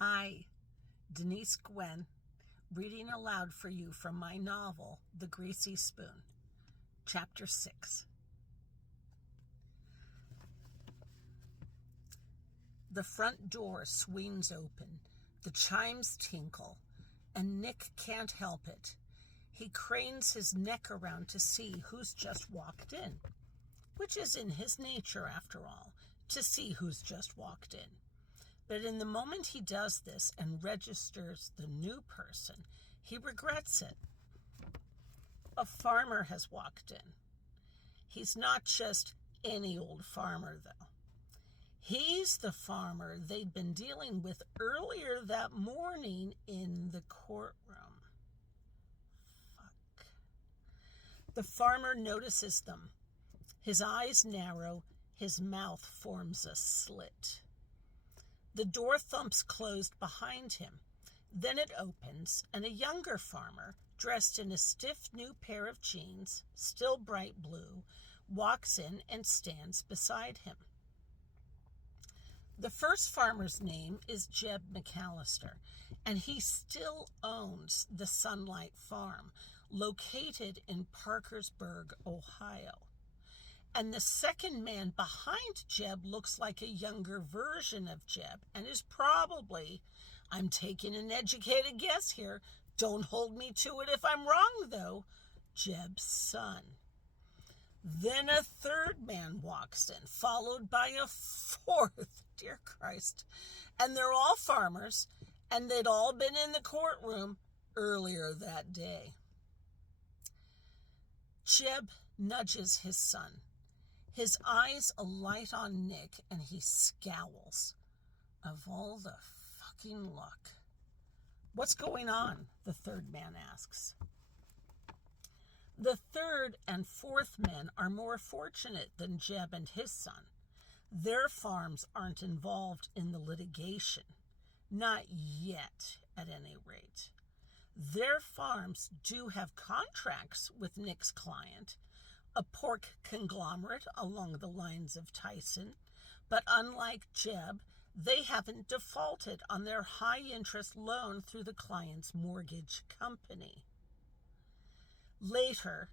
Hi, Denise Gwen, reading aloud for you from my novel, The Greasy Spoon, Chapter 6. The front door swings open, the chimes tinkle, and Nick can't help it. He cranes his neck around to see who's just walked in, which is in his nature, after all, to see who's just walked in. But in the moment he does this and registers the new person, he regrets it. A farmer has walked in. He's not just any old farmer, though. He's the farmer they'd been dealing with earlier that morning in the courtroom. Fuck. The farmer notices them. His eyes narrow, his mouth forms a slit. The door thumps closed behind him. Then it opens, and a younger farmer, dressed in a stiff new pair of jeans, still bright blue, walks in and stands beside him. The first farmer's name is Jeb McAllister, and he still owns the Sunlight Farm, located in Parkersburg, Ohio. And the second man behind Jeb looks like a younger version of Jeb and is probably, I'm taking an educated guess here, don't hold me to it if I'm wrong though, Jeb's son. Then a third man walks in, followed by a fourth, dear Christ. And they're all farmers, and they'd all been in the courtroom earlier that day. Jeb nudges his son. His eyes alight on Nick, and he scowls. Of all the fucking luck. What's going on? The third man asks. The third and fourth men are more fortunate than Jeb and his son. Their farms aren't involved in the litigation. Not yet, at any rate. Their farms do have contracts with Nick's client, a pork conglomerate along the lines of Tyson, but unlike Jeb, they haven't defaulted on their high-interest loan through the client's mortgage company. Later,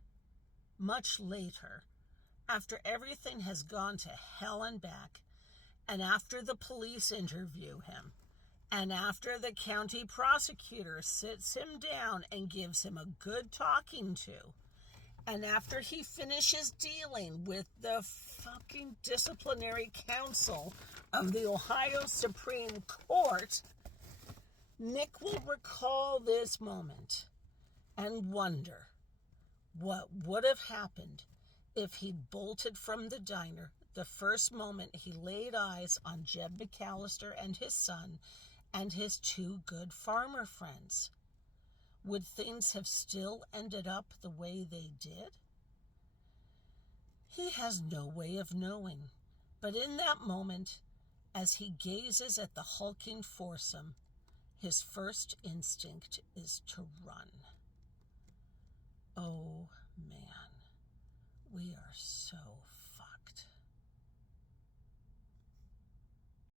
much later, after everything has gone to hell and back, and after the police interview him, and after the county prosecutor sits him down and gives him a good talking to, and after he finishes dealing with the fucking disciplinary council of the Ohio Supreme Court, Nick will recall this moment and wonder what would have happened if he'd bolted from the diner the first moment he laid eyes on Jeb McAllister and his son and his two good farmer friends. Would things have still ended up the way they did? He has no way of knowing, but in that moment, as he gazes at the hulking foursome, his first instinct is to run. Oh man, we are so